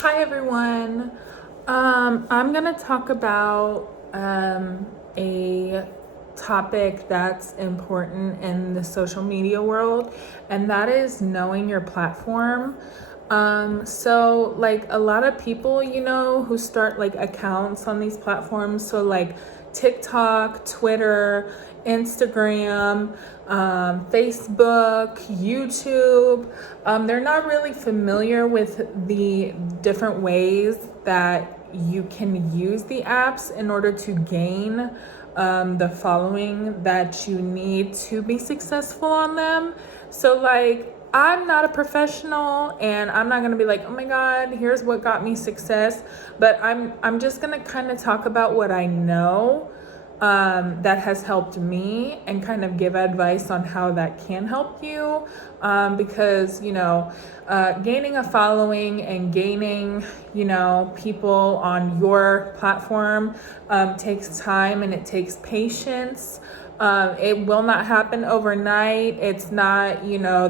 Hi everyone. I'm gonna talk about a topic that's important in the social media world, and that is knowing your platform. So like a lot of people, who start like accounts on these platforms, so like TikTok, Twitter, Instagram, Facebook, YouTube. They're not really familiar with the different ways that you can use the apps in order to gain the following that you need to be successful on them. So, like, I'm not a professional and I'm not going to be like, "Oh my god, here's what got me success," but I'm just going to kind of talk about what I know that has helped me and kind of give advice on how that can help you. Because, gaining a following and gaining, people on your platform takes time and it takes patience. It will not happen overnight. It's not,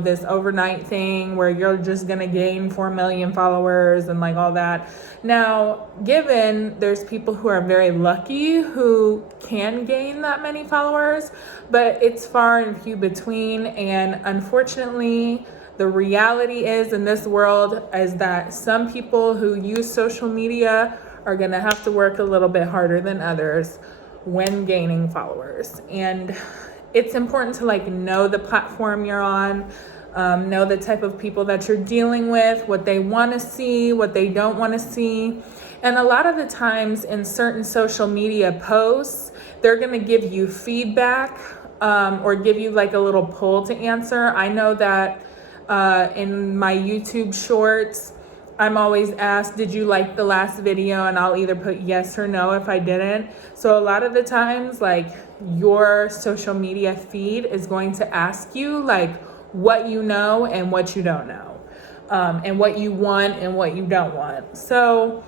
this overnight thing where you're just going to gain 4 million followers and like all that. Now, given there's people who are very lucky who can gain that many followers, but it's far and few between. And unfortunately, the reality is in this world is that some people who use social media are going to have to work a little bit harder than others when gaining followers. And it's important to like know the platform you're on, know the type of people that you're dealing with, what they want to see, what they don't want to see. And a lot of the times in certain social media posts, they're going to give you feedback or give you like a little poll to answer. I know that in my YouTube shorts, I'm always asked, "Did you like the last video?" And I'll either put yes or no if I didn't. So a lot of the times, like, your social media feed is going to ask you like what you know and what you don't know, and what you want and what you don't want. So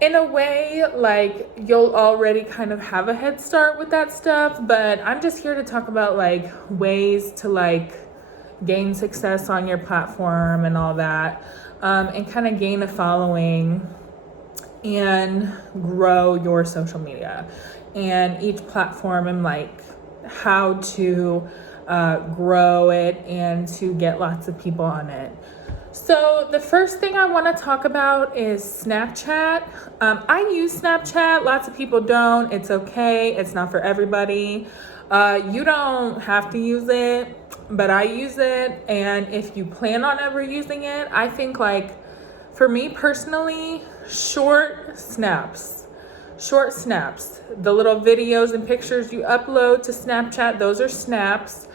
in a way, like, you'll already kind of have a head start with that stuff, but I'm just here to talk about like ways to like gain success on your platform and all that, and kind of gain a following and grow your social media and each platform and like how to grow it and to get lots of people on it. So the first thing I want to talk about is Snapchat. I use Snapchat. Lots of people don't. It's okay. It's not for everybody. You don't have to use it, but I use it. And if you plan on ever using it, I think like for me personally, short snaps, the little videos and pictures you upload to Snapchat, those are snaps.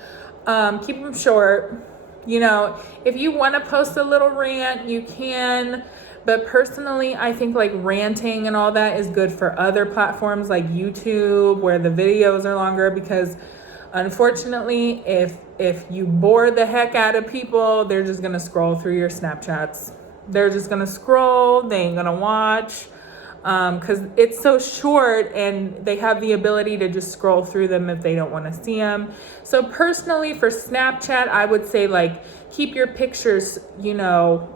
Keep them short. If you want to post a little rant, you can. But personally, I think like ranting and all that is good for other platforms like YouTube, where the videos are longer, because unfortunately, if you bore the heck out of people, they're just gonna scroll through your Snapchats. They're just gonna scroll, they ain't gonna watch. Because it's so short and they have the ability to just scroll through them if they don't want to see them. So personally, for Snapchat, I would say like keep your pictures, cute,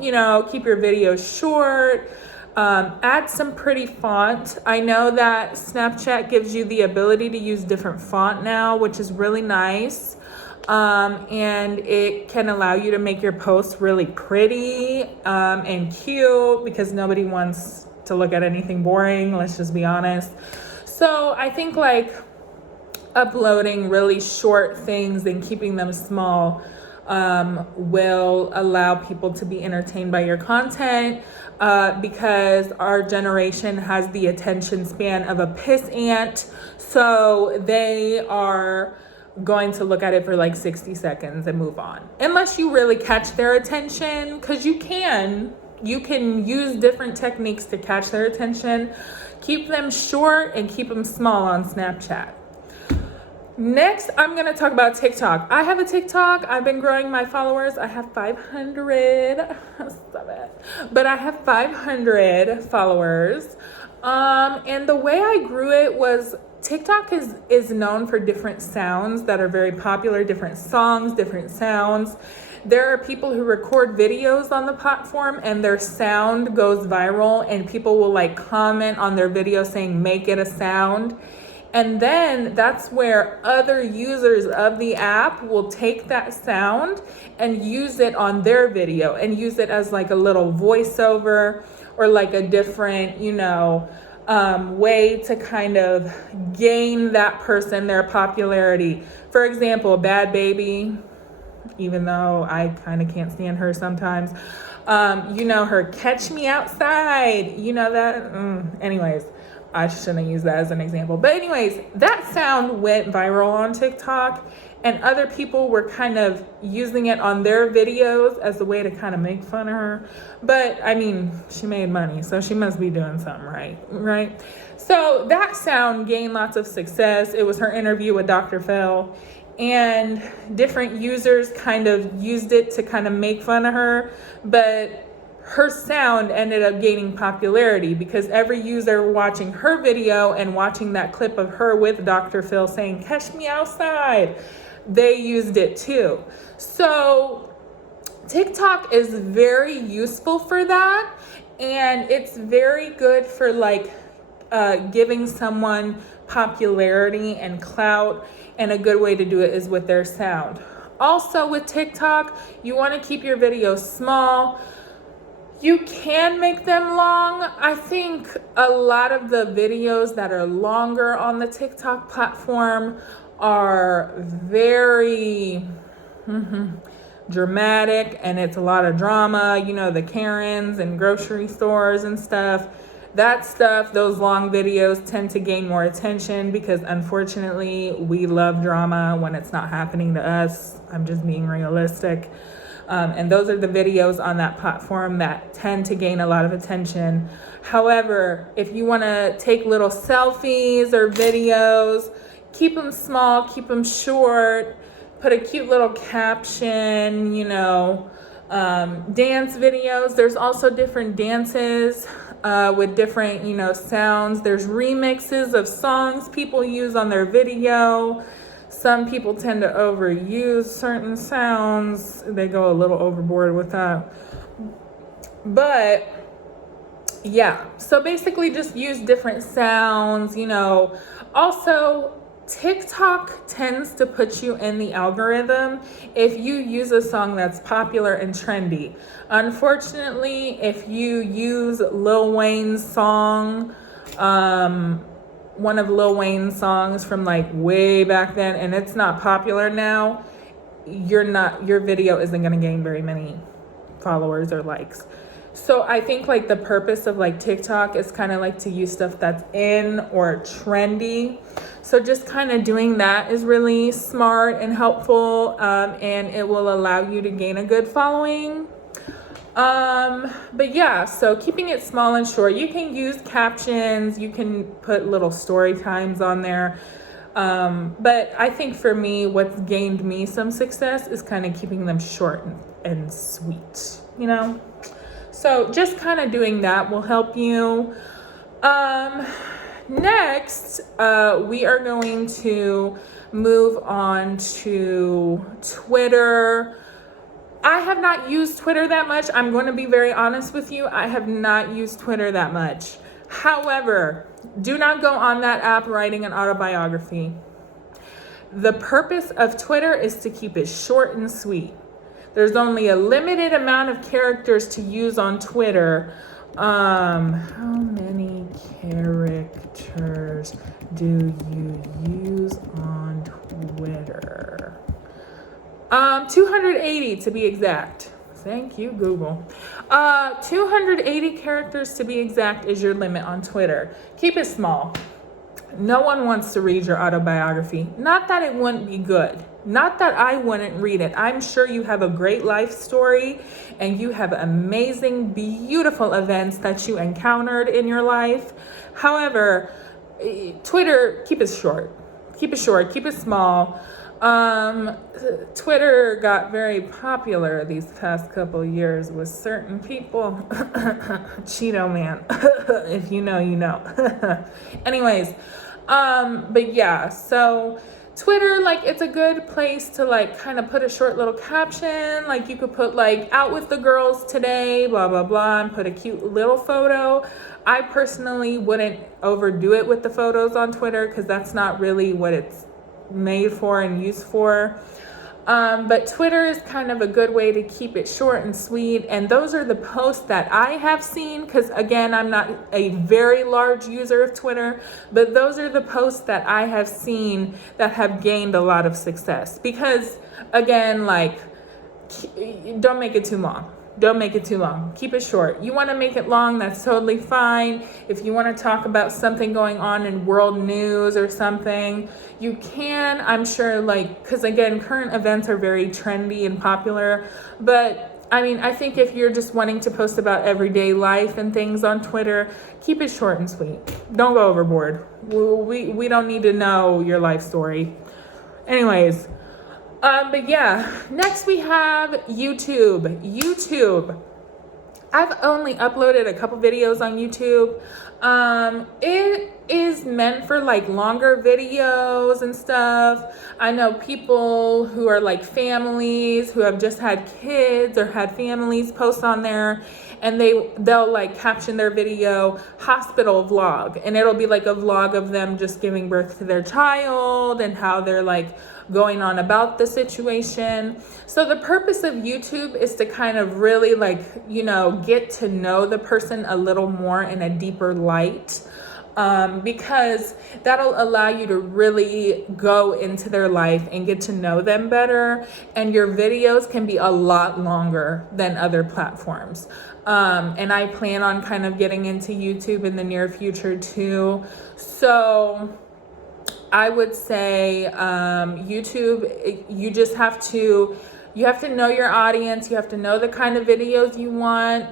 keep your videos short, add some pretty font. I know that Snapchat gives you the ability to use different font now, which is really nice. And it can allow you to make your posts really pretty and cute, because nobody wants to look at anything boring, let's just be honest. So I think like uploading really short things and keeping them small will allow people to be entertained by your content, because our generation has the attention span of a piss ant. So they are going to look at it for like 60 seconds and move on, unless you really catch their attention, because you can use different techniques to catch their attention. Keep them short and keep them small on Snapchat. Next, I'm going to talk about TikTok. I have a TikTok. I've been growing my followers. I have 500. Stop it. But I have 500 followers. And the way I grew it was TikTok is known for different sounds that are very popular, different songs, different sounds. There are people who record videos on the platform and their sound goes viral, and people will like comment on their video saying, make it a sound. And then that's where other users of the app will take that sound and use it on their video and use it as like a little voiceover or like a different, way to kind of gain that person their popularity. For example, Bad Baby, even though I kind of can't stand her sometimes. Her Catch Me Outside, anyways, I shouldn't use that as an example. But anyways, that sound went viral on TikTok, and other people were kind of using it on their videos as a way to kind of make fun of her. But I mean, she made money, so she must be doing something right? So that sound gained lots of success. It was her interview with Dr. Phil, and different users kind of used it to kind of make fun of her, but her sound ended up gaining popularity because every user watching her video and watching that clip of her with Dr. Phil saying, "Catch me outside," they used it too. So TikTok is very useful for that, and it's very good for like giving someone popularity and clout, and a good way to do it is with their sound. Also with TikTok, you want to keep your videos small. You can make them long. I think a lot of the videos that are longer on the TikTok platform are very dramatic, and it's a lot of drama, the Karens and grocery stores and stuff. That stuff, those long videos tend to gain more attention because unfortunately we love drama when it's not happening to us. I'm just being realistic. And those are the videos on that platform that tend to gain a lot of attention. However, if you want to take little selfies or videos, keep them small, keep them short, put a cute little caption, dance videos. There's also different dances with different, sounds. There's remixes of songs people use on their video. Some people tend to overuse certain sounds. They go a little overboard with that. But yeah, so basically just use different sounds, Also, TikTok tends to put you in the algorithm if you use a song that's popular and trendy. Unfortunately, if you use Lil Wayne's song, one of Lil Wayne's songs from like way back then, and it's not popular now, your video isn't going to gain very many followers or likes. So I think like the purpose of like TikTok is kind of like to use stuff that's in or trendy. So just kind of doing that is really smart and helpful, and it will allow you to gain a good following. But yeah, so keeping it small and short. You can use captions, you can put little story times on there. But I think for me, what's gained me some success is kind of keeping them short and sweet, So just kind of doing that will help you. Next, we are going to move on to Twitter. I have not used Twitter that much. I'm going to be very honest with you. I have not used Twitter that much. However, do not go on that app writing an autobiography. The purpose of Twitter is to keep it short and sweet. There's only a limited amount of characters to use on Twitter. How many characters do you use on Twitter? 280 to be exact. Thank you, Google. 280 characters to be exact is your limit on Twitter. Keep it small. No one wants to read your autobiography. Not that it wouldn't be good. Not that I wouldn't read it. I'm sure you have a great life story and you have amazing, beautiful events that you encountered in your life. However, Twitter, keep it short. Keep it short. Keep it small. Twitter got very popular these past couple of years with certain people. Cheeto Man. If you know, you know. Anyways, but yeah, so Twitter, like, it's a good place to like kind of put a short little caption. Like, you could put like out with the girls today, blah blah blah, and put a cute little photo. I personally wouldn't overdo it with the photos on Twitter because that's not really what it's made for and used for. But Twitter is kind of a good way to keep it short and sweet. And those are the posts that I have seen, because again, I'm not a very large user of Twitter, but those are the posts that I have seen that have gained a lot of success. Because again, like, don't make it too long. Don't make it too long. Keep it short. You want to make it long, that's totally fine. If you want to talk about something going on in world news or something, you can, I'm sure, like, because again, current events are very trendy and popular. But I mean, I think if you're just wanting to post about everyday life and things on Twitter, keep it short and sweet. Don't go overboard. We don't need to know your life story. Anyways. But yeah, next we have YouTube. YouTube. I've only uploaded a couple videos on YouTube. It is meant for like longer videos and stuff. I know people who are like families who have just had kids or had families post on there, and they'll like caption their video hospital vlog, and it'll be like a vlog of them just giving birth to their child and how they're like going on about the situation. So the purpose of YouTube is to kind of really like, you know, get to know the person a little more in a deeper light, because that'll allow you to really go into their life and get to know them better. And your videos can be a lot longer than other platforms. And I plan on kind of getting into YouTube in the near future too. So I would say YouTube, you just have to know your audience. You have to know the kind of videos you want.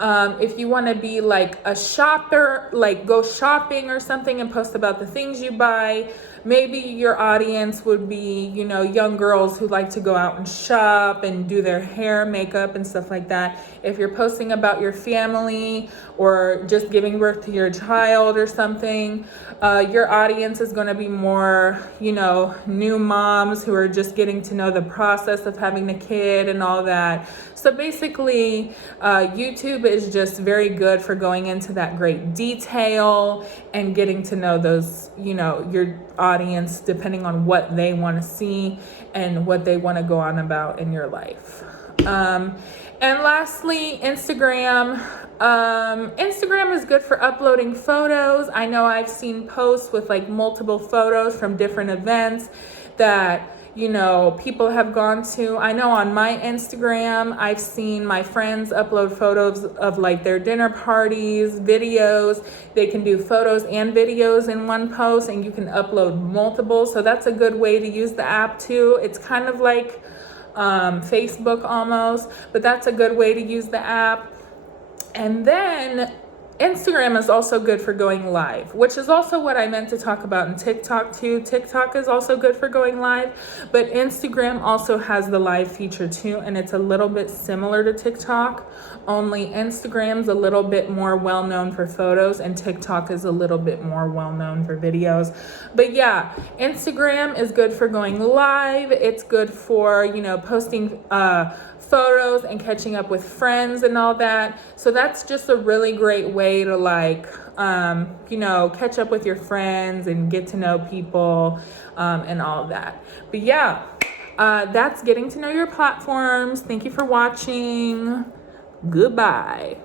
If you want to be like a shopper, like go shopping or something and post about the things you buy, maybe your audience would be, you know, young girls who like to go out and shop and do their hair, makeup and stuff like that. If you're posting about your family or just giving birth to your child or something, your audience is going to be more, you know, new moms who are just getting to know the process of having a kid and all that. So basically, YouTube is just very good for going into that great detail and getting to know those, you know, your audience, depending on what they want to see and what they want to go on about in your life. And lastly, Instagram. Instagram is good for uploading photos. I know I've seen posts with like multiple photos from different events that, you know, people have gone to. I know on my Instagram, I've seen my friends upload photos of like their dinner parties, videos. They can do photos and videos in one post, and you can upload multiple. So that's a good way to use the app too. It's kind of like Facebook almost, but that's a good way to use the app. And then Instagram is also good for going live, which is also what I meant to talk about in TikTok too. TikTok is also good for going live, but Instagram also has the live feature too, and it's a little bit similar to TikTok, only Instagram's a little bit more well-known for photos and TikTok is a little bit more well-known for videos. But yeah, Instagram is good for going live. It's good for, you know, posting photos and catching up with friends and all that. So that's just a really great way to like, you know, catch up with your friends and get to know people and all of that. But yeah, that's getting to know your platforms. Thank you for watching. Goodbye.